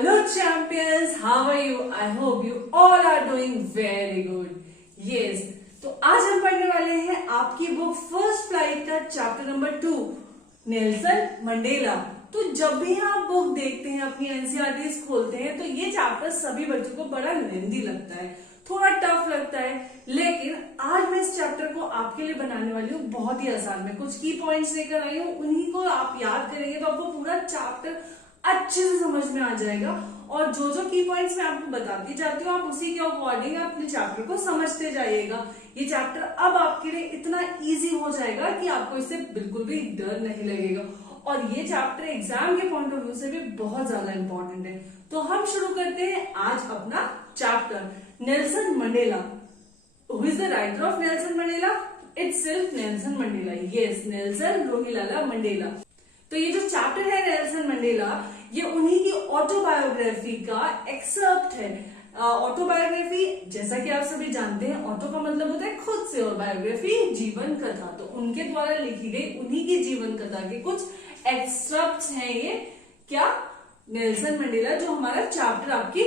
Hello champions, how are you? I hope you all are doing very good. Yes, तो आज हम पढ़ने वाले हैं आपकी बुक फर्स्ट फ्लाइट का चैप्टर नंबर 2 नेल्सन मंडेला। तो जब भी आप बुक देखते हैं, अपनी एनसीईआरटी खोलते हैं, तो ये चैप्टर सभी बच्चों को बड़ा लेंदी लगता है, थोड़ा टफ लगता है, लेकिन आज मैं इस चैप्टर को आपके लिए बनाने वाली हूँ बहुत ही आसान। मैं कुछ की पॉइंट्स लेकर आई हूँ, उन्हीं को आप याद करेंगे तो आपको पूरा चैप्टर अच्छे से समझ में आ जाएगा। और जो जो की पॉइंट्स मैं आपको बताती जाती हूँ, आप उसी के अकॉर्डिंग अपने चैप्टर को समझते जाइएगा। ये चैप्टर अब आपके लिए इतना इजी हो जाएगा कि आपको इससे बिल्कुल भी डर नहीं लगेगा। और ये चैप्टर एग्जाम के पॉइंट ऑफ व्यू से भी बहुत ज्यादा इंपॉर्टेंट है। तो हम शुरू करते हैं आज अपना chapter Nelson Mandela. Who is the writer of Nelson Mandela? Itself Nelson Mandela. Yes, Nelson Rolihlahla Mandela. तो ये जो चैप्टर है नेल्सन मंडेला, ये उन्हीं की ऑटोबायोग्राफी का एक्सर्प्ट है। ऑटोबायोग्राफी जैसा कि आप सभी जानते हैं, ऑटो का मतलब होता है खुद से, और बायोग्राफी जीवन कथा। तो उनके द्वारा लिखी गई उन्हीं की जीवन कथा के कुछ एक्सर्प्ट हैं ये क्या नेल्सन मंडेला, जो हमारा चैप्टर आपकी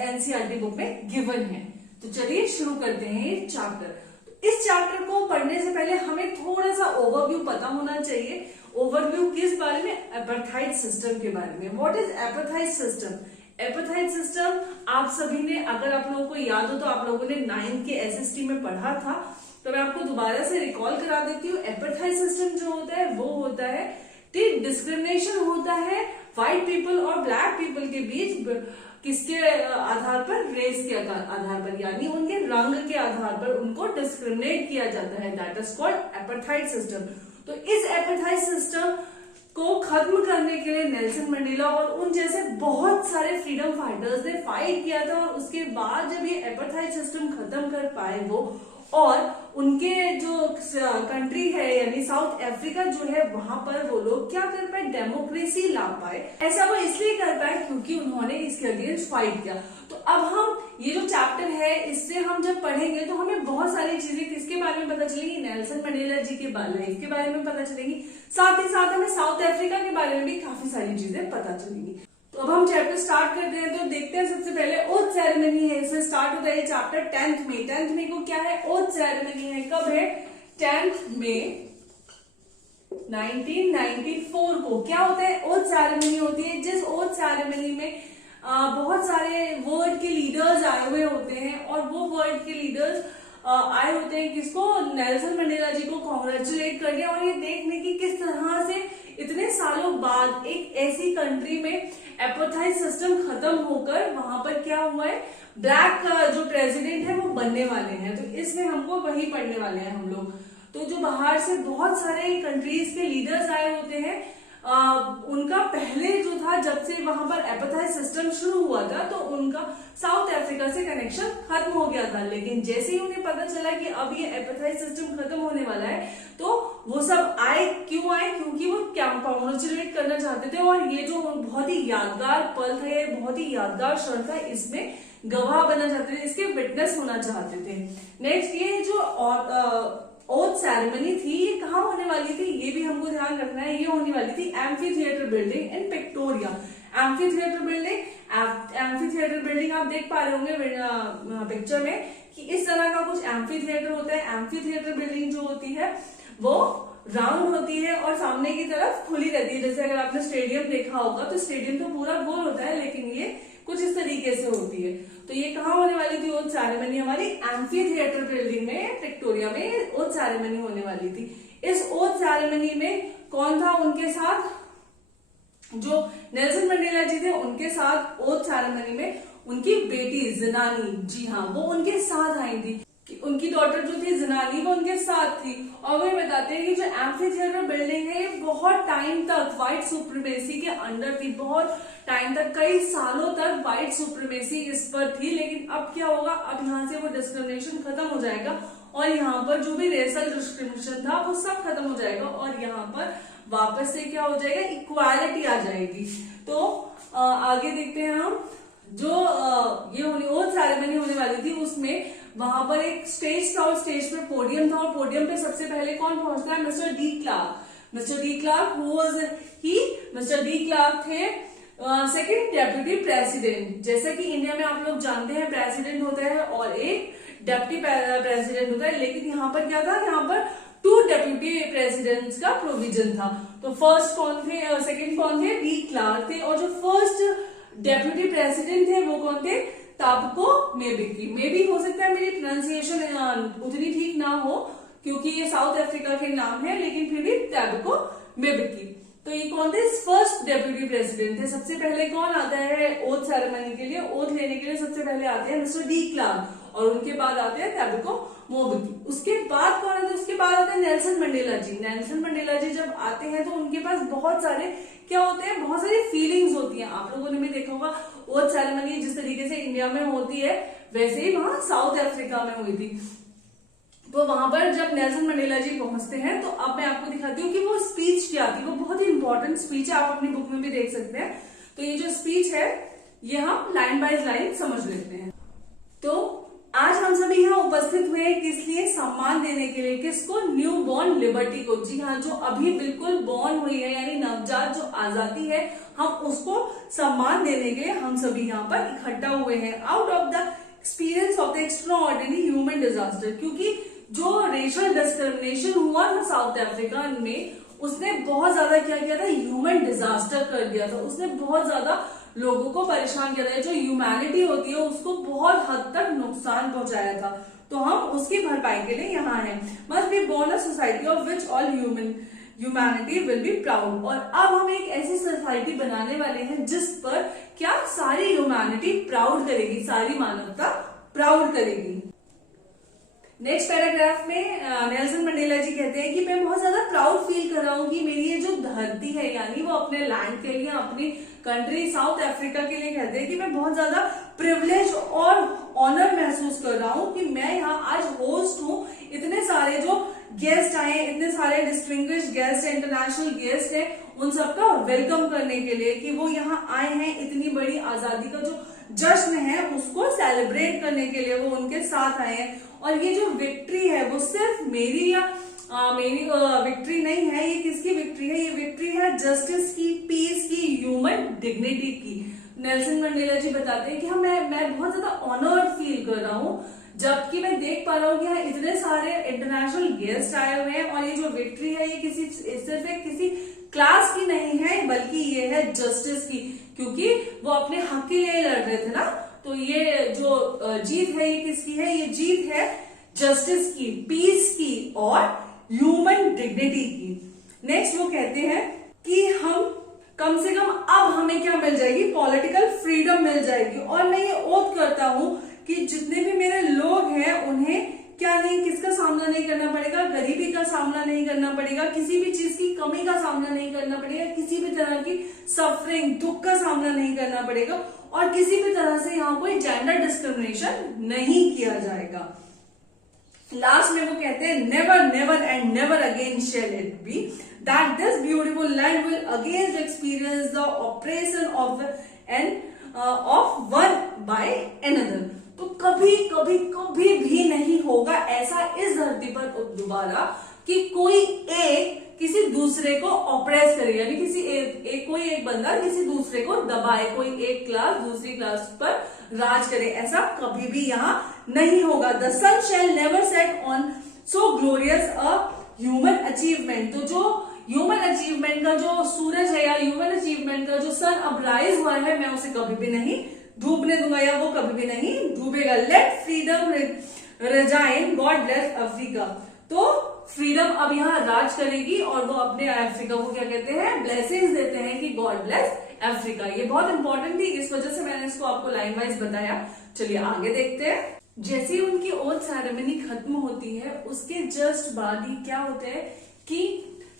एनसीईआरटी बुक में गिवन है। तो चलिए शुरू करते हैं ये चैप्टर। इस चैप्टर को पढ़ने से पहले हमें थोड़ा सा ओवरव्यू पता होना चाहिए। ओवरव्यू किस बारे में? एपार्थाइड सिस्टम के बारे में। What is apartheid system? Apartheid system आप सभी ने, अगर आप लोगों को याद हो तो आप लोगों ने 9th के एसएसटी में पढ़ा था, तो मैं आपको दोबारा से रिकॉल करा देती हूँ। एपार्थाइड सिस्टम जो होता है वो होता है कि डिस्क्रिमिनेशन होता है व्हाइट पीपल और ब्लैक पीपल के बीच, किसके आधार पर? रेस के आधार पर, यानी उनके रंग के आधार पर उनको डिस्क्रिमिनेट किया जाता है। That is called apartheid system. तो इस एपार्थाइड सिस्टम को खत्म करने के लिए नेल्सन मंडेला और उन जैसे बहुत सारे फ्रीडम फाइटर्स ने फाइट किया था। और उसके बाद जब ये एपार्थाइड सिस्टम खत्म कर पाए वो, और उनके जो कंट्री है यानी साउथ अफ्रीका जो है, वहां पर वो लोग क्या कर पाए? डेमोक्रेसी ला पाए। ऐसा वो इसलिए कर पाए क्योंकि उन्होंने इसके अगेंस्ट फाइट किया। तो अब हम ये जो चैप्टर है, इससे हम जब पढ़ेंगे तो हमें बहुत सारी चीजें किसके बारे में पता चलेंगी? नेल्सन मंडेला जी के लाइफ के बारे में पता चलेंगी। साथ ही साथ हमें साउथ अफ्रीका के बारे में भी काफी सारी चीजें पता चलेंगी। तो अब हम चैप्टर स्टार्ट करते हैं। तो देखते हैं सबसे पहले ओथ सेरेमनी है। इससे स्टार्ट होता है ये चैप्टर 10th में। 10th में को क्या है? ओथ सेरेमनी है। कब है? 10th में 1994 को क्या होता है? ओथ सेरेमनी होती है। जिस ओथ सेरेमनी में बहुत सारे वर्ल्ड के लीडर्स आए हुए होते हैं, और वो वर्ल्ड के लीडर्स आए होते हैं किसको? नेल्सन मंडेला जी को कॉन्ग्रेचुलेट करने और ये देखने की किस तरह से इतने सालों बाद एक ऐसी कंट्री में एपार्थाइड सिस्टम खत्म होकर वहां पर क्या हुआ है? ब्लैक जो प्रेसिडेंट है वो बनने वाले हैं। तो इसमें हमको वही पढ़ने वाले हैं हम लोग। तो जो बाहर से बहुत सारे कंट्रीज के लीडर्स आए होते हैं, उनका पहले जो था, जब से वहां पर एपार्थाइड सिस्टम शुरू हुआ था, तो उनका साउथ अफ्रीका से कनेक्शन खत्म हो गया था। लेकिन जैसे ही उन्हें पता चला कि अब ये एपार्थाइड सिस्टम खत्म होने वाला है, तो वो सब आए। क्यों आए? क्योंकि वो कॉन्ग्रेचुलेट करना चाहते थे। और ये जो बहुत ही यादगार पल था, ये बहुत ही यादगार क्षण था, इसमें गवाह बनना चाहते थे, इसके विटनेस होना चाहते थे। नेक्स्ट, ये जो ओथ सेरेमनी थी, ये कहाँ होने वाली थी? ये भी हमको ध्यान रखना है। ये होने वाली थी amphi theatre building in Victoria. Amphi theatre building आप देख पा रहे होंगे पिक्चर में कि इस तरह का कुछ एम्फी थिएटर होता है। एम्फी थिएटर बिल्डिंग जो होती है वो राउंड होती है और सामने की तरफ खुली रहती है। जैसे अगर आपने स्टेडियम देखा होगा, तो स्टेडियम तो पूरा गोल होता है, लेकिन ये कुछ इस तरीके से होती है। तो ये कहाँ होने वाली थी ओथ सेरेमनी? हमारी एम्फी थिएटर बिल्डिंग में विक्टोरिया में ओथ सेरेमनी होने वाली थी। इस ओथ सेरेमनी में कौन था उनके साथ? जो नेल्सन मंडेला जी थे, उनके साथ ओथ सेरेमनी में उनकी बेटी जिनानी, जी हाँ, वो उनके साथ आई थी। उनकी डॉटर जो थी जिनानी, वो उनके साथ थी। और वो बताते हैं कि जो एम्फी थिएटर बिल्डिंग है, ये बहुत टाइम तक व्हाइट सुप्रीमेसी के अंडर थी। बहुत टाइम तक, कई सालों तक व्हाइट सुप्रीमेसी इस पर थी। लेकिन अब क्या होगा? अब यहाँ से वो डिस्क्रिमिनेशन खत्म हो जाएगा, और यहाँ पर जो भी रेसल डिस्क्रिमिनेशन था वो सब खत्म हो जाएगा, और यहाँ पर वापस से क्या हो जाएगा? इक्वालिटी आ जाएगी। तो आगे देखते हैं हम। जो ये ओथ सेरेमनी होने वाली थी, उसमें वहां पर एक स्टेज था, और स्टेज पे पोडियम था, और पोडियम पे सबसे पहले कौन पहुंचता है? Mister de Klerk. Mister de Klerk थे सेकंड डेप्यूटी प्रेसिडेंट, जैसा कि इंडिया में आप लोग जानते हैं प्रेसिडेंट होता है और एक डेप्यूटी प्रेसिडेंट होता है, लेकिन यहाँ पर क्या था, यहाँ पर 2 डेप्यूटी प्रेसिडेंट्स का प्रोविजन था। तो फर्स्ट कौन थे, सेकंड कौन थे, डी क्लार्क थे, और जो फर्स्ट डेप्यूटी प्रेसिडेंट थे वो कौन थे, ताबको मेबिकी। मे भी हो सकता है मेरी प्रोनाउंसिएशन उतनी ठीक ना हो क्योंकि ये साउथ अफ्रीका के नाम है, लेकिन फिर भी ताबको मेबिकी। तो ये कौन थे, फर्स्ट डेप्यूटी प्रेसिडेंट थे। सबसे पहले कौन आता है ओथ सेरेमनी के लिए, ओथ लेने के लिए सबसे पहले आते हैं मिस्टर डी क्लार्क, और उनके बाद आते हैं ताबको मेबिकी। उसके बाद कौन आते हैं, उसके बाद आते हैं नेल्सन मंडेला जी। नेल्सन मंडेला जी जब आते हैं तो उनके पास बहुत सारे क्या होते हैं, बहुत सारी फीलिंग्स होती हैं। आप लोगों ने भी देखा होगा ओथ सेरेमनी जिस तरीके से इंडिया में होती है वैसे ही वहां साउथ अफ्रीका में हुई थी। तो वहां पर जब नेल्सन मंडेला जी पहुंचते हैं तो अब मैं आपको दिखाती हूँ कि वो स्पीच क्या थी। वो बहुत ही इंपॉर्टेंट स्पीच है, आप अपनी बुक में भी देख सकते हैं। तो ये जो स्पीच है ये हम लाइन बाय लाइन समझ लेते हैं। तो आज हम सभी यहाँ उपस्थित हुए हैं किस लिए, सम्मान देने के लिए। किसको, न्यू बॉर्न लिबर्टी को। जी हाँ, जो अभी बिल्कुल बॉर्न हुई है यानी नवजात जो आजादी है, हम उसको सम्मान देने के लिए हम सभी यहाँ पर इकट्ठा हुए हैं। Out of the experience of the extraordinary human disaster, क्योंकि जो रेशियल डिस्क्रिमिनेशन हुआ था साउथ अफ्रीका में, उसने बहुत ज्यादा क्या किया था, ह्यूमन डिजास्टर कर दिया था। उसने बहुत ज्यादा लोगों को परेशान किया था, जो ह्यूमैनिटी होती है उसको बहुत हद तक नुकसान पहुंचाया था। तो हम उसकी भरपाई के लिए यहाँ हैं। Must be born a society of which all humanity will be proud. और अब हम एक ऐसी सोसाइटी बनाने वाले हैं जिस पर क्या, सारी ह्यूमैनिटी प्राउड करेगी, सारी मानवता प्राउड करेगी। नेक्स्ट पैराग्राफ में नेल्सन मंडेला जी कहते हैं कि मैं बहुत ज्यादा प्राउड फील कर रहा हूँ कि मेरी ये जो धरती है, यानी वो अपने लैंड के लिए, अपनी कंट्री साउथ अफ्रीका के लिए कहते हैं कि मैं बहुत ज्यादा प्रिविलेज और ऑनर महसूस कर रहा हूँ कि मैं यहाँ आज होस्ट हूँ। इतने सारे जो गेस्ट आए हैं, इतने सारे डिस्टिंग्विश्ड गेस्ट है, इंटरनेशनल गेस्ट है, उन सबका वेलकम करने के लिए कि वो यहाँ आए हैं, इतनी बड़ी आजादी का जो जश्न है उसको सेलिब्रेट करने के लिए वो उनके साथ आए हैं। और ये जो विक्ट्री है वो सिर्फ मेरी या मेरी विक्ट्री नहीं है, ये किसकी विक्ट्री है, ये विक्ट्री है जस्टिस की, पीस की, ह्यूमन डिग्निटी की। नेल्सन मंडेला जी बताते हैं कि हाँ मैं बहुत ज्यादा ऑनर्ड फील कर रहा हूँ, जबकि मैं देख पा रहा हूँ कि हाँ इतने सारे इंटरनेशनल गेस्ट आए हुए हैं, और ये जो विक्ट्री है ये सिर्फ किसी क्लास की नहीं है, बल्कि ये है जस्टिस की, क्योंकि वो अपने हक के लिए लड़ रहे थे ना। तो ये जो जीत है ये किसकी है, ये जीत है जस्टिस की, पीस की और ह्यूमन डिग्निटी की। नेक्स्ट वो कहते हैं कि हम कम से कम अब हमें क्या मिल जाएगी, पॉलिटिकल फ्रीडम मिल जाएगी। और मैं ये ओथ करता हूं कि जितने भी मेरे लोग हैं उन्हें क्या नहीं, किसका सामना नहीं करना पड़ेगा, गरीबी का सामना नहीं करना पड़ेगा, किसी भी चीज की कमी का सामना नहीं करना पड़ेगा, किसी भी तरह की सफरिंग, दुख का सामना नहीं करना पड़ेगा, और किसी भी तरह से यहाँ कोई जेंडर डिस्क्रिमिनेशन नहीं किया जाएगा। लास्ट में वो कहते हैं never never and never again shall it be that this beautiful land will again experience the oppression of one by another. तो कभी कभी कभी भी नहीं होगा ऐसा इस धरती पर दोबारा कि कोई एक किसी दूसरे को ऑपरेस करे, यानी कोई एक बंदा किसी दूसरे को दबाए, कोई एक क्लास दूसरी क्लास पर राज करे, ऐसा कभी भी यहाँ नहीं होगा। The sun shall never set on so glorious a human achievement. तो जो ह्यूमन अचीवमेंट का जो सूरज है या ह्यूमन अचीवमेंट का जो सन अब राइज हुआ है, मैं उसे कभी भी नहीं डूबने दूंगा, या वो कभी भी नहीं डूबेगा। Let freedom reign, God bless Africa. तो फ्रीडम अब यहाँ राज करेगी और वो अपने अफ्रीका को क्या कहते हैं, ब्लेसिंग्स देते हैं कि गॉड ब्लेस अफ्रीका। ये बहुत इंपॉर्टेंट थी, इस वजह से मैंने इसको आपको लाइन वाइज बताया। चलिए आगे देखते हैं। जैसे ही उनकी ओथ सेरेमनी खत्म होती है उसके जस्ट बाद ही क्या होता है कि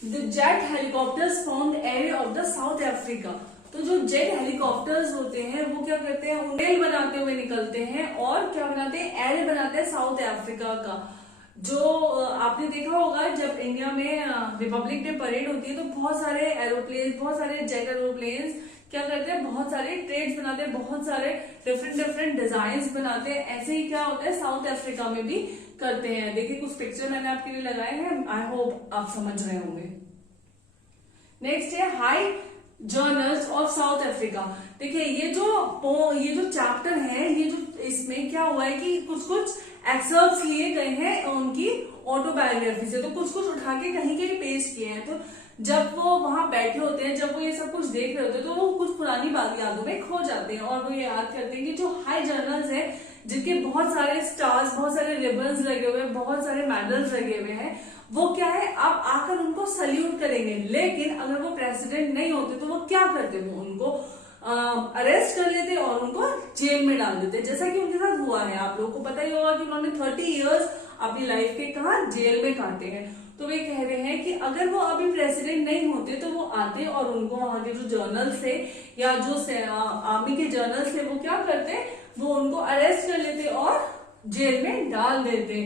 the jet helicopters found area of the south Africa. तो जो जेट हेलीकॉप्टर्स होते हैं वो क्या करते हैं, रेल बनाते हुए निकलते हैं और क्या बनाते हैं, एयर बनाते हैं साउथ अफ्रीका का। जो आपने देखा होगा जब इंडिया में रिपब्लिक डे परेड होती है तो बहुत सारे एरोप्लेन, बहुत सारे जेट एरोप्लेन क्या करते हैं, बहुत सारे ट्रेड्स बनाते हैं, बहुत सारे डिफरेंट डिजाइन बनाते हैं। ऐसे ही क्या होता है साउथ अफ्रीका में भी करते हैं। देखिए कुछ पिक्चर मैंने आपके लिए लगाए हैं, आई होप आप समझ रहे होंगे। नेक्स्ट है high journals of south Africa. देखिए ये जो चैप्टर है, ये जो इसमें क्या हुआ है कि कुछ कुछ एक्सर्प्स लिए गए हैं उनकी ऑटोबायोग्राफी से, तो कुछ कुछ उठा के कहीं कहीं पेश किए हैं। तो जब वो वहां बैठे होते हैं, जब वो ये सब कुछ देख रहे होते हैं, तो वो कुछ पुरानी बात यादों में खो जाते हैं और वो ये याद करते हैं कि जो हाई जर्नल्स है जिनके बहुत सारे स्टार्स, बहुत सारे रिबन्स लगे हुए हैं, बहुत सारे मेडल्स लगे हुए हैं, वो क्या है अब आकर उनको सल्यूट करेंगे। लेकिन अगर वो प्रेसिडेंट नहीं होते तो वो क्या करते, वो उनको अरेस्ट कर लेते और उनको जेल में डाल देते, जैसा कि उनके साथ हुआ है। आप लोगों को पता ही होगा कि उन्होंने 30 इयर्स अपनी लाइफ के कहा जेल में काटे हैं। तो वे कह रहे हैं कि अगर वो अभी प्रेसिडेंट नहीं होते तो वो आते और उनको वहां के जो जर्नल्स थे या जो आर्मी के जर्नल्स थे वो क्या करते, वो उनको अरेस्ट कर लेते और जेल में डाल देते।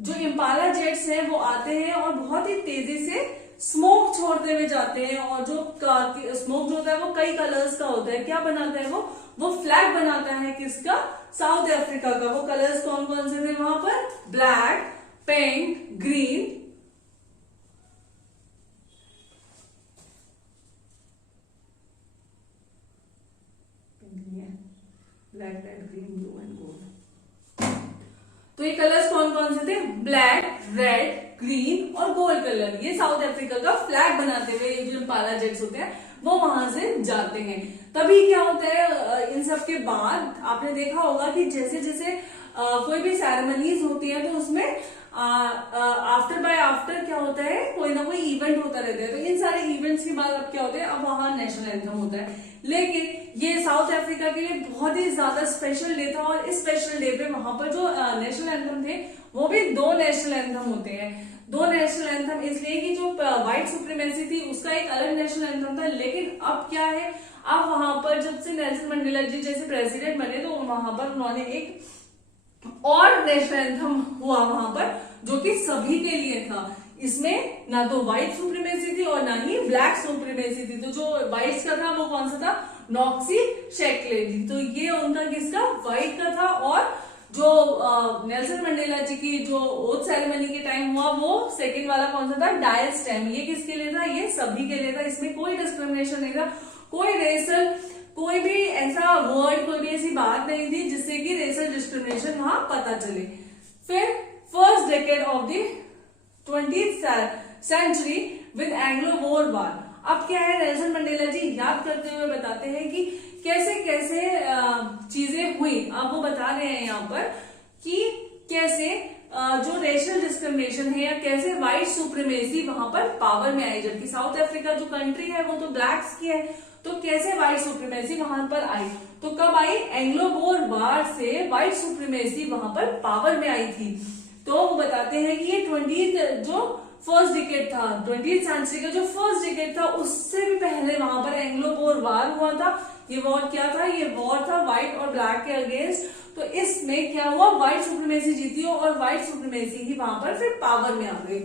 जो इम्पाला जेट्स हैं वो आते हैं और बहुत ही तेजी से स्मोक छोड़ते हुए जाते हैं, और जो स्मोक जो होता है वो कई कलर्स का होता है। क्या बनाता है वो फ्लैग बनाता है किसका, साउथ अफ्रीका का। वो कलर्स कौन कौन से थे वहां पर, black, pink, green, black, red, green, blue and gold. तो ये कलर्स कौन कौन से थे, ब्लैक, रेड, ग्रीन और गोल्ड कलर। ये साउथ अफ्रीका का फ्लैग बनाते हुए ये जो इम्पाला जेट्स होते हैं वो वहां से जाते हैं। तभी क्या होता है, इन सब के बाद आपने देखा होगा कि जैसे जैसे कोई भी सेरेमनीज होती है तो उसमें आफ्टर बाय आफ्टर क्या होता है, कोई ना कोई इवेंट होता रहता है। तो इन सारे इवेंट्स के बाद अब क्या होता है, अब वहां नेशनल एंथम होता है। लेकिन ये साउथ अफ्रीका के लिए बहुत ही ज्यादा स्पेशल डे था, और इस स्पेशल डे पे वहां पर जो नेशनल एंथम थे वो भी 2 नेशनल एंथम होते हैं। 2 नेशनल एंथम इसलिए कि जो व्हाइट सुप्रीमेसी थी उसका एक अलग नेशनल एंथम था। लेकिन अब क्या है, अब वहां पर जब से नेल्सन मंडेला जी जैसे प्रेसिडेंट बने तो वहां पर उन्होंने एक और नेशनल एंथम हुआ वहां पर, जो कि सभी के लिए था। इसमें ना तो व्हाइट सुप्रीमेसी थी और ना ही ब्लैक सुप्रीमेसी थी। तो जो व्हाइट्स का था वो कौन सा था, नॉक्सी शेक्ले जी। तो ये उनका किसका, व्हाइट का था। और जो नेल्सन मंडेला जी की जो ओथ सेरेमनी के टाइम हुआ वो सेकंड वाला कौन सा था, डायल स्टैम। ये किसके लिए था, ये सभी के लिए था। इसमें कोई डिस्क्रिमिनेशन नहीं था, कोई रेसल, कोई भी ऐसा वर्ड, कोई भी ऐसी बात नहीं थी जिससे कि रेसल डिस्क्रिमिनेशन वहां पता चले। फिर first decade of the 20th century with Anglo Boer war. अब क्या है, नेल्सन मंडेला जी याद करते हुए बताते हैं कि कैसे कैसे चीजें हुई। अब वो बता रहे हैं यहाँ पर कि कैसे जो रेशियल डिस्क्रिमिनेशन है या कैसे व्हाइट सुप्रीमेसी वहां पर पावर में आई। जबकि साउथ अफ्रीका जो कंट्री है वो तो ब्लैक्स की है, तो कैसे व्हाइट सुप्रीमेसी वहां पर आई, तो कब आई, एंग्लो बोर वार से व्हाइट सुप्रीमेसी वहां पर पावर में आई थी। तो वो बताते हैं कि ये 20th जो फर्स्ट डिकेड था, 20th सेंचुरी का जो फर्स्ट डिकेड था उससे भी पहले वहां पर एंग्लो बोर वार हुआ था। ये वॉर क्या था, ये वॉर था व्हाइट और ब्लैक के अगेंस्ट। तो इसमें क्या हुआ, व्हाइट सुप्रीमेसी जीती और व्हाइट सुप्रीमेसी ही वहां पर फिर पावर में आ गई।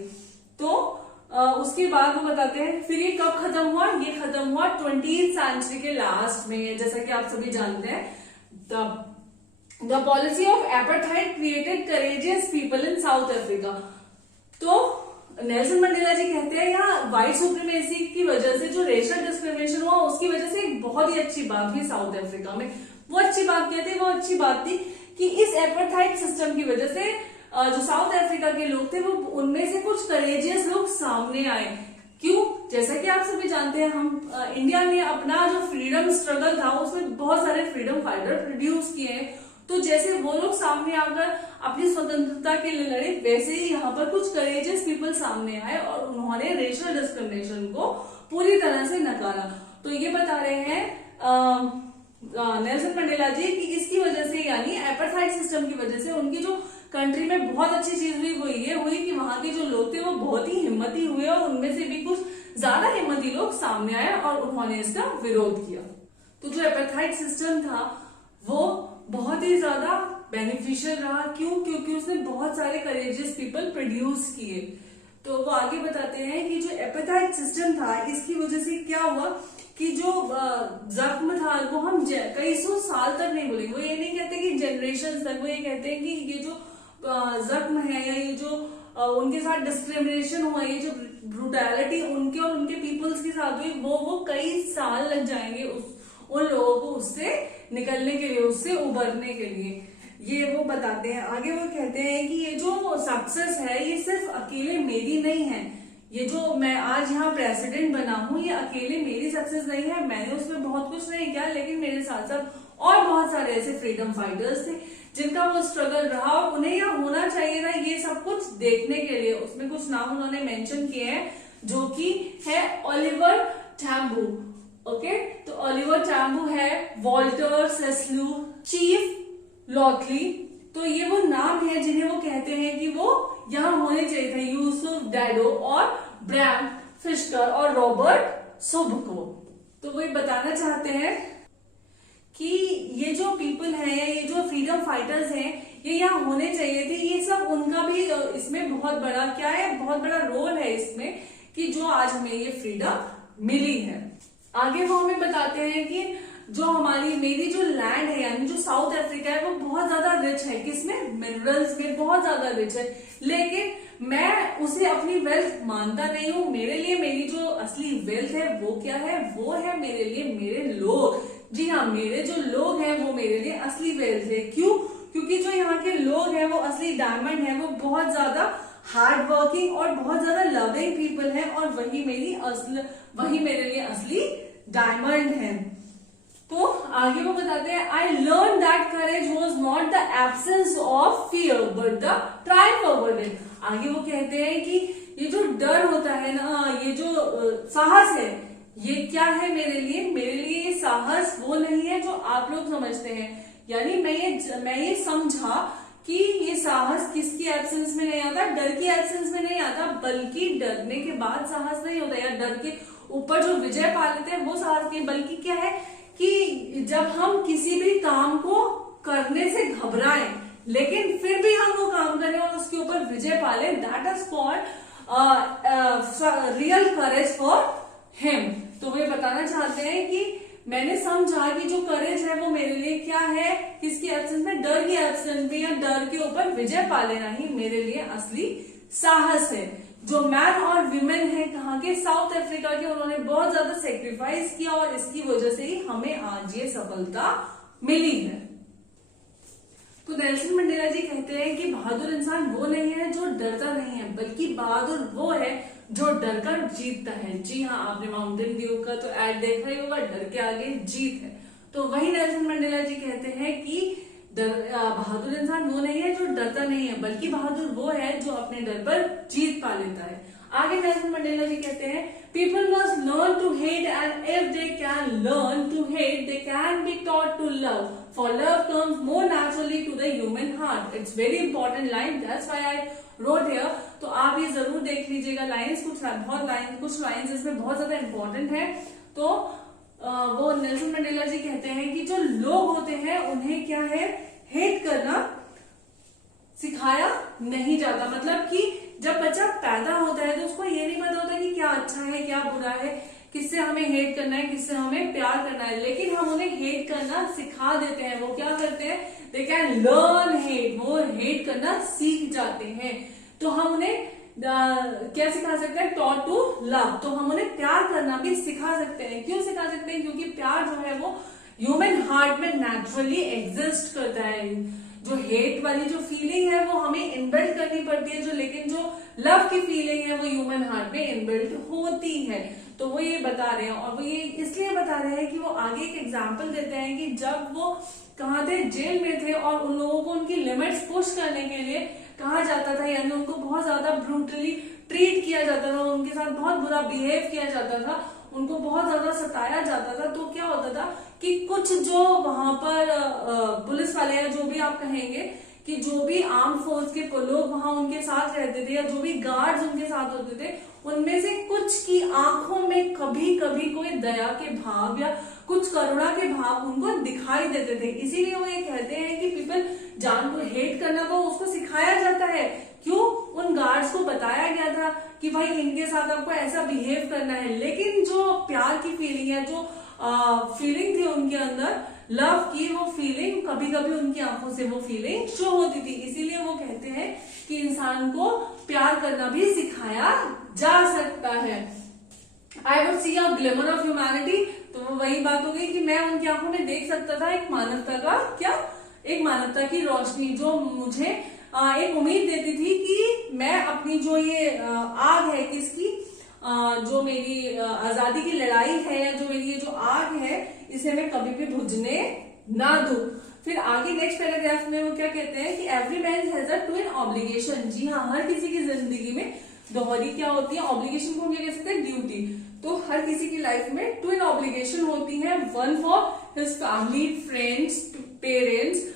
तो उसके बाद वो बताते हैं फिर ये कब खत्म हुआ, ये खत्म हुआ 20th सेंचुरी के लास्ट में। जैसा कि आप सभी जानते हैं, The policy of apartheid created courageous people in South Africa। तो नेल्सन मंडेला जी कहते हैं यहाँ व्हाइट सुप्रीमेसी की वजह से जो रेशियल डिस्क्रिमिनेशन हुआ उसकी वजह से एक बहुत ही अच्छी बात हुई साउथ अफ्रीका में। वो अच्छी बात क्या थी, वो अच्छी बात थी कि इस एपार्थाइड सिस्टम की वजह से जो साउथ अफ्रीका के लोग थे वो उनमें से कुछ करेजियस लोग सामने आए। क्यों, जैसा कि आप सभी जानते हैं, हम इंडिया ने अपना जो फ्रीडम स्ट्रगल था उसमें बहुत सारे फ्रीडम फाइटर प्रोड्यूस किए हैं। तो जैसे वो लोग सामने आकर अपनी स्वतंत्रता के लिए लड़े, वैसे ही यहाँ पर कुछ करेजियस पीपल सामने आए और उन्होंने रेशियल डिस्क्रिमिनेशन को पूरी तरह से नकारा। तो ये बता रहे हैं नेल्सन मंडेला जी कि इसकी वजह से, यानी एपार्थाइड सिस्टम की वजह से उनकी जो कंट्री में बहुत अच्छी चीज हुई वो ये हुई कि वहां के जो लोग थे वो बहुत ही हिम्मती हुए और उनमें से भी कुछ ज्यादा हिम्मती लोग सामने आए और उन्होंने इसका विरोध किया। तो जो एपार्थाइड सिस्टम था वो बहुत ही ज्यादा बेनिफिशियल रहा। क्यों, क्योंकि उसने बहुत सारे करेजियस पीपल प्रोड्यूस किए। तो वो आगे बताते हैं कि जो एपार्थाइड सिस्टम था इसकी वजह से क्या हुआ कि जो जख्म था वो हम कई सौ साल तक नहीं बोलेंगे, वो ये नहीं कहते कि जनरेशन तक, वो ये कहते हैं कि ये जो जख्म है या ये जो उनके साथ डिस्क्रिमिनेशन हुआ, ये जो ब्रूटैलिटी उनके और उनके पीपल्स के साथ हुई, वो कई साल लग जाएंगे उन लोगों को उससे निकलने के लिए, उससे उबरने के लिए, ये वो बताते हैं। आगे वो कहते हैं कि ये जो सक्सेस है ये सिर्फ अकेले मेरी नहीं है, ये जो मैं आज यहाँ प्रेसिडेंट बना हूँ ये अकेले मेरी सक्सेस नहीं है, मैंने उसमें बहुत कुछ नहीं किया, लेकिन मेरे साथ साथ और बहुत सारे ऐसे फ्रीडम फाइटर्स थे जिनका वो स्ट्रगल रहा और उन्हें यहाँ होना चाहिए था ये सब कुछ देखने के लिए। उसमें कुछ नाम उन्होंने मेंशन किए हैं जो कि है ओलिवर टैम्बू। ओके, तो ओलिवर टैम्बू है, वॉल्टर सेस्लू, चीफ लॉटली, तो ये वो नाम है जिन्हें वो कहते हैं कि वो यहाँ होने चाहिए थे, यूसुफ डैडो और ब्रैम फिस्कर और रॉबर्ट सुबको। तो वो बताना चाहते हैं कि ये जो पीपल है या ये जो फ्रीडम फाइटर्स हैं ये यहाँ होने चाहिए थे, ये सब उनका भी इसमें बहुत बड़ा क्या है, बहुत बड़ा रोल है इसमें कि जो आज हमें ये फ्रीडम मिली है। आगे वो हमें बताते हैं कि जो मेरी जो लैंड है यानी जो साउथ अफ्रीका है वो बहुत ज्यादा रिच है, किसमें, मिनरल्स में बहुत ज्यादा रिच है, लेकिन मैं उसे अपनी वेल्थ मानता नहीं हूँ। मेरे लिए मेरी जो असली वेल्थ है वो क्या है, वो है मेरे लिए मेरे लोग। जी हाँ, मेरे जो लोग हैं वो मेरे लिए असली वेल्थ है। क्यों? क्योंकि जो यहाँ के लोग हैं वो असली डायमंड है, वो बहुत ज्यादा हार्ड वर्किंग और बहुत ज्यादा लविंग पीपल है, और वही मेरे लिए असली डायमंड है। तो आगे वो बताते हैं I learn that courage was not the absence of fear but the Triumph over it. आगे वो कहते हैं कि ये जो डर होता है ना, ये जो साहस है, ये क्या है मेरे लिए ये साहस वो नहीं है जो आप लोग समझते हैं। यानी मैं ये समझा कि ये साहस किसकी एब्सेंस में नहीं आता, डर की एब्सेंस में नहीं आता, बल्कि डरने के बाद साहस नहीं होता, या डर के ऊपर जो विजय पा लेते हैं वो साहस नहीं, बल्कि क्या है कि जब हम किसी भी काम को करने से घबराएं लेकिन फिर भी हम वो काम करें और उसके ऊपर विजय पा लें, that is called real courage for him. तो वे बताना चाहते हैं कि मैंने समझा कि जो करेज है वो मेरे लिए क्या है, किसकी एब्सेंस में, डर की एब्सेंस में, या डर के ऊपर विजय पा लेना ही मेरे लिए असली साहस है। जो मैन और विमेन है कहाँ के, साउथ अफ्रीका के, उन्होंने बहुत ज्यादा सेक्रीफाइस किया और इसकी वजह से ही हमें आज ये सफलता मिली है। तो नेल्सन मंडेला जी कहते हैं कि बहादुर इंसान वो नहीं है जो डरता नहीं है, बल्कि बहादुर वो है जो डर कर जीतता है। जी हाँ, आपने माउंटेन ड्यू का तो एड देखा ही होगा, डर के आगे जीत है। तो वही नेल्सन मंडेला जी कहते हैं कि बहादुर इंसान वो नहीं है जो डरता नहीं है, बल्कि बहादुर वो है जो अपने डर पर जीत पा लेता है। आगे नेल्सन मंडेला जी कहते हैं people must learn to hate and if they can learn to hate they can be taught to love for love comes more naturally to the human heart. It's very important line, that's why I wrote here. तो आप ये जरूर देख लीजिएगा lines, कुछ lines इसमें बहुत ज्यादा इंपॉर्टेंट है। तो वो नेल्सन मंडेला जी कहते हैं कि जो लोग होते हैं उन्हें क्या है, हेट करना सिखाया नहीं जाता। मतलब कि जब बच्चा पैदा होता है तो उसको ये नहीं पता होता कि क्या अच्छा है क्या बुरा है, किससे हमें हेट करना है, किससे हमें प्यार करना है, लेकिन हम उन्हें हेट करना सिखा देते हैं। वो क्या करते हैं, दे कैन लर्न हेट, वो हेट करना सीख जाते हैं। तो हम उन्हें क्या सिखा सकते हैं, टॉट टू लव, तो हम उन्हें प्यार करना भी सिखा सकते हैं। क्यों सिखा सकते हैं, क्योंकि प्यार जो है वो ह्यूमन हार्ट में नेचुरली एग्जिस्ट करता है। जो हेट वाली जो फीलिंग है वो हमें इनबिल्ट करनी पड़ती है, लेकिन जो लव की फीलिंग है वो ह्यूमन हार्ट में इनबिल्ट होती है। तो वो ये बता रहे हैं, और वो ये इसलिए बता रहे हैं कि वो आगे एक एग्जाम्पल देते हैं कि जब वो कहाँ थे, जेल में थे, और उन लोगों को उनकी लिमिट्स पुश करने के लिए कहा जाता था, यानी उनको बहुत ज्यादा ब्रूटली ट्रीट किया जाता था, उनके साथ बहुत बुरा बिहेव किया जाता था, उनको बहुत ज्यादा सताया जाता था। तो क्या होता था कि कुछ जो वहां पर पुलिस वाले या जो भी आप कहेंगे कि जो भी आर्म फोर्स के लोग वहां उनके साथ रहते थे या जो भी गार्ड्स उनके साथ होते थे, उनमें से कुछ की आंखों में कभी कभी कोई दया के भाव या कुछ करुणा के भाव उनको दिखाई देते थे। इसीलिए वो ये कहते हैं कि पीपल जान को हेट करना तो उसको सिखाया जाता है। क्यों? उन गार्ड्स को बताया गया था कि भाई इनके साथ आपको ऐसा बिहेव करना है, लेकिन जो प्यार की फीलिंग है, जो फीलिंग थी उनके अंदर लव की वो फीलिंग कभी कभी उनकी आंखों से वो फीलिंग शो होती थी। इसीलिए वो कहते हैं कि इंसान को प्यार करना भी सिखाया जा सकता है। I would see a glimmer of humanity, तो वो वही बात हो गई कि मैं उनकी आंखों में देख सकता था एक मानवता का क्या, एक मानवता की रोशनी जो मुझे एक उम्मीद देती थी कि मैं अपनी जो ये आग है किसकी, जो मेरी आजादी की लड़ाई है या जो मेरी ये जो आग है इसे मैं कभी भी बुझने ना दूं। फिर आगे नेक्स्ट पैराग्राफ में वो क्या कहते हैं कि every man has a twin obligation. जी हाँ, हर किसी की जिंदगी में दोहरी क्या होती है, ऑब्लिगेशन को हम क्या कह सकते हैं, ड्यूटी। तो हर किसी की लाइफ में ट्विन ऑब्लिगेशन होती है, one for his family, friends, parents,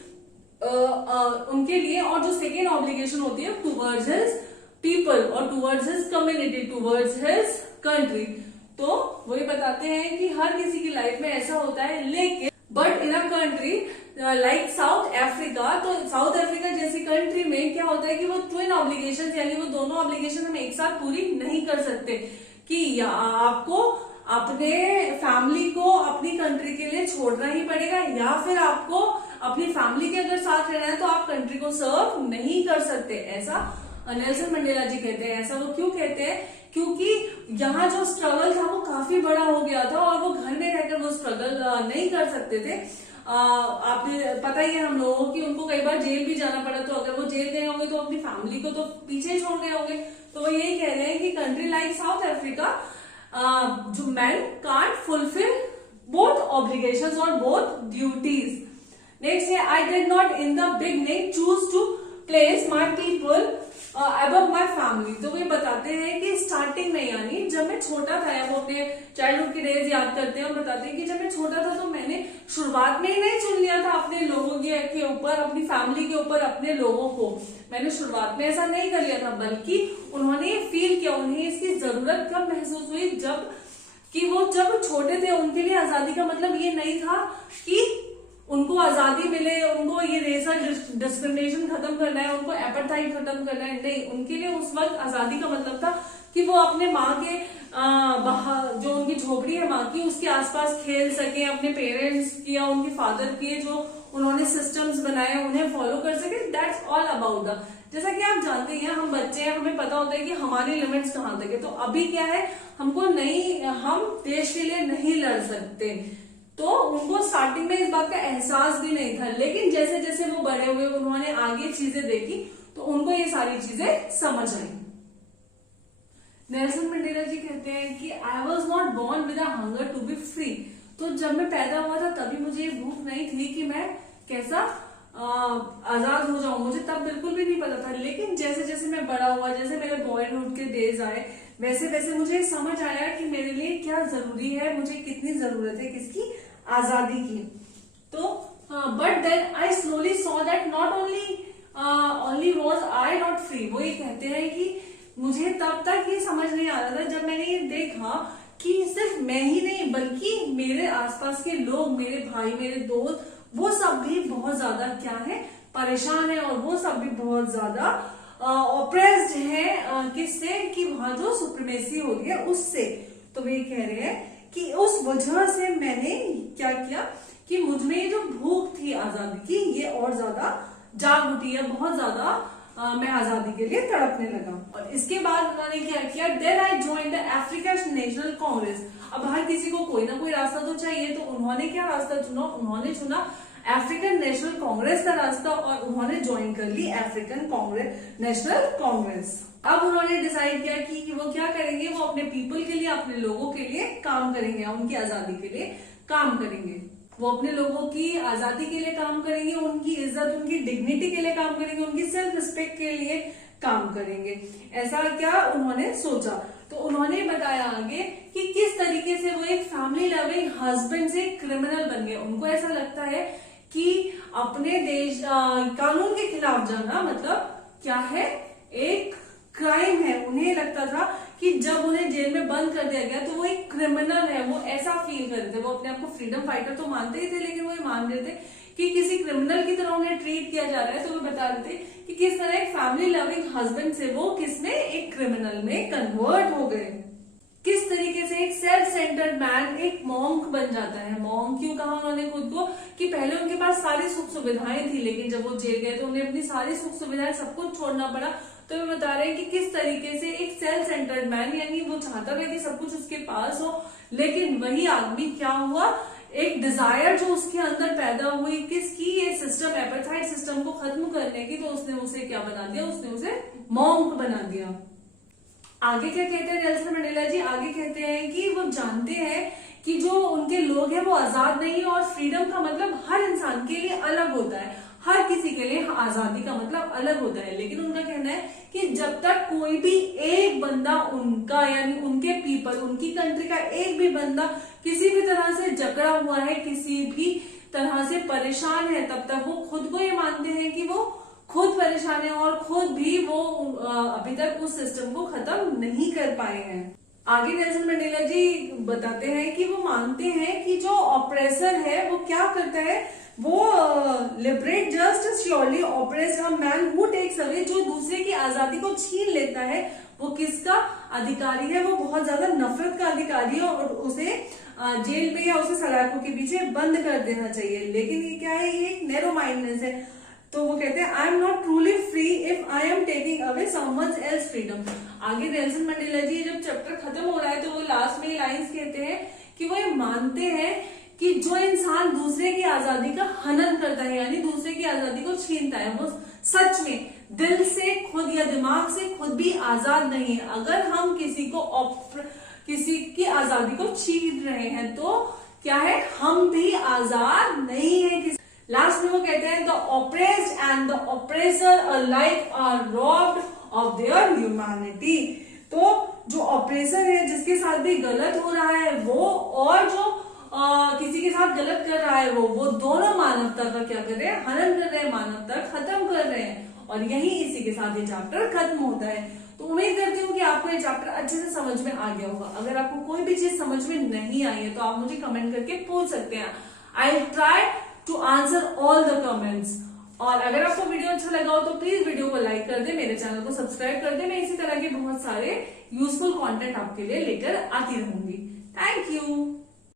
उनके लिए, और जो सेकेंड ऑब्लिगेशन होती है टूवर्ड्स हिज पीपल और towards his community, towards his country. तो वो ये बताते हैं कि हर किसी की लाइफ में ऐसा होता है, लेकिन but in a country like South Africa, तो साउथ अफ्रीका जैसी कंट्री में क्या होता है कि वो ट्विन ऑब्लिगेशन यानी वो दोनों ऑब्लिगेशन हम एक साथ पूरी नहीं कर सकते, कि आपको अपने फैमिली को अपनी कंट्री के लिए छोड़ना ही पड़ेगा, या फिर आपको अपनी फैमिली के अगर साथ रहना है तो आप कंट्री को सर्व नहीं कर सकते। ऐसा नेल्सन मंडेला जी कहते हैं। ऐसा वो क्यों कहते हैं, क्योंकि यहाँ जो स्ट्रगल था वो काफी बड़ा हो गया था और वो घर में रहकर वो स्ट्रगल नहीं कर सकते थे। आपने पता ही है हम लोगों की, उनको कई बार जेल भी जाना पड़ा, तो अगर वो जेल गए होंगे तो अपनी फैमिली को तो पीछे छोड़ गए होंगे। तो वो यही कह रहे हैं कि कंट्री लाइक साउथ अफ्रीका, जो man can't fulfil both obligations और बोथ ड्यूटीज। नेक्स्ट है I did not in the beginning choose to place my people above my family. तो वो बताते हैं कि स्टार्टिंग में, यानी जब मैं छोटा था, वो अपने चाइल्डहुड की डेज याद करते हैं और बताते हैं कि जब मैं छोटा था तो मैंने शुरुआत में ही नहीं चुन लिया था अपने लोगों के ऊपर, अपनी फैमिली के ऊपर अपने लोगों को। मैंने शुरुआत में ऐसा नहीं कर लिया था, बल्कि उन्होंने फील किया, उन्हें इसकी जरूरत कब महसूस हुई, जब कि वो जब छोटे थे। उनके लिए आजादी का मतलब ये नहीं था कि उनको आजादी मिले, उनको ये रेसर डिस्क्रिमिनेशन खत्म करना है, उनको एपर्टाइड खत्म करना है, नहीं। उनके लिए उस वक्त आजादी का मतलब था कि वो अपने माँ के जो उनकी झोपड़ी है माँ की, उसके आसपास खेल सके, अपने पेरेंट्स की या उनके फादर के जो उन्होंने सिस्टम्स बनाए उन्हें फॉलो कर सके। दैट्स ऑल अबाउट द, जैसा कि आप जानते हैं हम बच्चे हैं, हमें पता होता है कि हमारी लिमिट्स कहाँ तक है। तो अभी क्या है, हमको नहीं, हम देश के लिए नहीं लड़ सकते, तो उनको स्टार्टिंग में इस बात का एहसास भी नहीं था। लेकिन जैसे जैसे वो बड़े हुए, उन्होंने आगे चीजें देखी तो उनको ये सारी चीजें समझ आई। नेल्सन मंडेला जी कहते हैं कि I was not born with a hunger to be free. तो जब मैं पैदा हुआ था तभी मुझे ये भूख नहीं थी कि मैं कैसा आजाद हो जाऊं, मुझे तब बिल्कुल भी नहीं पता था। लेकिन जैसे जैसे मैं बड़ा हुआ, जैसे मेरे बॉयहुड के डेज आए, वैसे वैसे मुझे समझ आया कि मेरे लिए क्या जरूरी है, मुझे कितनी जरूरत है किसकी, आजादी की। तो but then I slowly saw that not only was I not free. वो ये कहते हैं कि मुझे तब तक ये समझ नहीं आ रहा था जब मैंने ये देखा कि सिर्फ मैं ही नहीं बल्कि मेरे आसपास के लोग, मेरे भाई, मेरे दोस्त, वो सब भी बहुत ज्यादा क्या है, परेशान है, और वो सब भी बहुत ज्यादा ऑप्रेस्ड है। किससे, कि वहां जो सुप्रीमेसी हो रही है उससे। तो वे कह रहे हैं कि उस वजह से मैंने क्या किया कि मुझ में ये जो भूख थी आजादी की, ये और ज्यादा जाग उठी है, बहुत ज्यादा मैं आजादी के लिए तड़पने लगा। और इसके बाद उन्होंने क्या किया, then I join the African National Congress. अब हर किसी को कोई ना कोई रास्ता तो चाहिए, तो उन्होंने क्या रास्ता चुना, उन्होंने चुना अफ्रीकन नेशनल कांग्रेस का रास्ता और उन्होंने ज्वाइन कर ली अफ्रीकन नेशनल कांग्रेस। अब उन्होंने डिसाइड किया कि वो क्या करेंगे, वो अपने पीपल के लिए, अपने लोगों के लिए काम करेंगे, उनकी आजादी के लिए काम करेंगे। वो अपने लोगों की आजादी के लिए काम करेंगे, उनकी इज्जत, उनकी डिग्निटी के लिए काम करेंगे, उनकी सेल्फ रिस्पेक्ट के लिए काम करेंगे। ऐसा क्या उन्होंने सोचा। तो उन्होंने बताया आगे कि किस तरीके से वो एक फैमिली लविंग हस्बैंड से क्रिमिनल बन गए। उनको ऐसा लगता है कि अपने देश कानून के खिलाफ जाना मतलब क्या है, एक क्राइम है। उन्हें लगता था कि जब उन्हें जेल में बंद कर दिया गया तो वो एक क्रिमिनल है, वो ऐसा फील करते थे। वो अपने आप को फ्रीडम फाइटर तो मानते ही थे, लेकिन वो ये मान रहे थे कि किसी क्रिमिनल की तरह उन्हें ट्रीट किया जा रहा है। तो वो बता रहे थे कि किस तरह एक फैमिली लविंग हस्बैंड से वो किसमें, एक क्रिमिनल में कन्वर्ट हो गए। किस तरीके से एक सेल्फ सेंटर्ड मैन एक मॉन्क बन जाता है। मॉन्क क्यों कहा उन्होंने खुद को, कि पहले उनके पास सारी सुख सुविधाएं थी, लेकिन जब वो जेल गए तो उन्हें अपनी सारी सुख सुविधाएं सब कुछ छोड़ना पड़ा। तो वे बता रहे हैं कि किस तरीके से एक सेल्फ सेंटर्ड मैन, यानी वो चाहता है कि सब कुछ उसके पास हो, लेकिन वही आदमी क्या हुआ, एक डिजायर जो उसके अंदर पैदा हुई किसकी, ये सिस्टम एपेटाइट सिस्टम को खत्म करने की, तो उसने उसे क्या बना दिया, उसने उसे मॉन्क बना दिया। आगे क्या कहते हैं नेल्सन मंडेला जी, आगे कहते हैं कि वो जानते हैं कि जो उनके लोग हैं वो आजाद नहीं है, और फ्रीडम का मतलब हर इंसान के लिए अलग होता है, हर किसी के लिए आजादी का मतलब अलग होता है। लेकिन उनका कहना है कि जब तक कोई भी एक बंदा उनका, यानी उनके पीपल, उनकी कंट्री का एक भी बंदा किसी भी तरह से जकड़ा हुआ है, किसी भी तरह से परेशान है, तब तक वो खुद को ये मानते हैं कि वो खुद परेशान है और खुद भी वो अभी तक उस सिस्टम को खत्म नहीं कर पाए हैं। आगे नेल्सन मंडेला जी बताते हैं कि वो मानते हैं कि जो ऑपरेसर है वो क्या करता है, वो liberate just surely oppress a man who takes away, जो दूसरे की आजादी को छीन लेता है वो किसका अधिकारी है, वो बहुत ज्यादा नफरत का अधिकारी है, और उसे जेल में या उसे सलाखों के पीछे बंद कर देना चाहिए। लेकिन ये क्या है, ये एक नैरो माइंडनेस है। तो वो कहते हैं I am not truly free if I am taking away someone else freedom. आगे नेल्सन मंडेला जी जब चैप्टर खत्म हो रहा है तो वो लास्ट में लाइंस कहते हैं कि वो ये मानते हैं कि जो इंसान दूसरे की आजादी का हनन करता है, यानी दूसरे की आजादी को छीनता है, वो सच में दिल से खुद या दिमाग से खुद भी आजाद नहीं है। अगर हम किसी की आजादी को छीन रहे हैं तो क्या है, हम भी आजाद नहीं है। लास्ट में वो कहते हैं the oppressed and the oppressor alike are robbed of their humanity. तो जो ऑपरेसर है, जिसके साथ भी गलत हो रहा है वो, और जो किसी के साथ गलत कर रहा है वो दोनों मानवता का क्या कर रहे हैं, हनन कर रहे हैं, मानवता खत्म कर रहे हैं। और यही इसी के साथ ये चैप्टर खत्म होता है। तो उम्मीद करती हूँ कि आपको ये चैप्टर अच्छे से समझ में आ गया होगा। अगर आपको कोई भी चीज समझ में नहीं आई है तो आप मुझे कमेंट करके पूछ सकते हैं। I try to answer all the comments. और अगर आपको वीडियो अच्छा लगा हो तो प्लीज वीडियो को लाइक कर दे, मेरे चैनल को सब्सक्राइब कर दे। मैं इसी तरह के बहुत सारे यूजफुल कंटेंट आपके लिए लेकर आती रहूंगी। Thank you.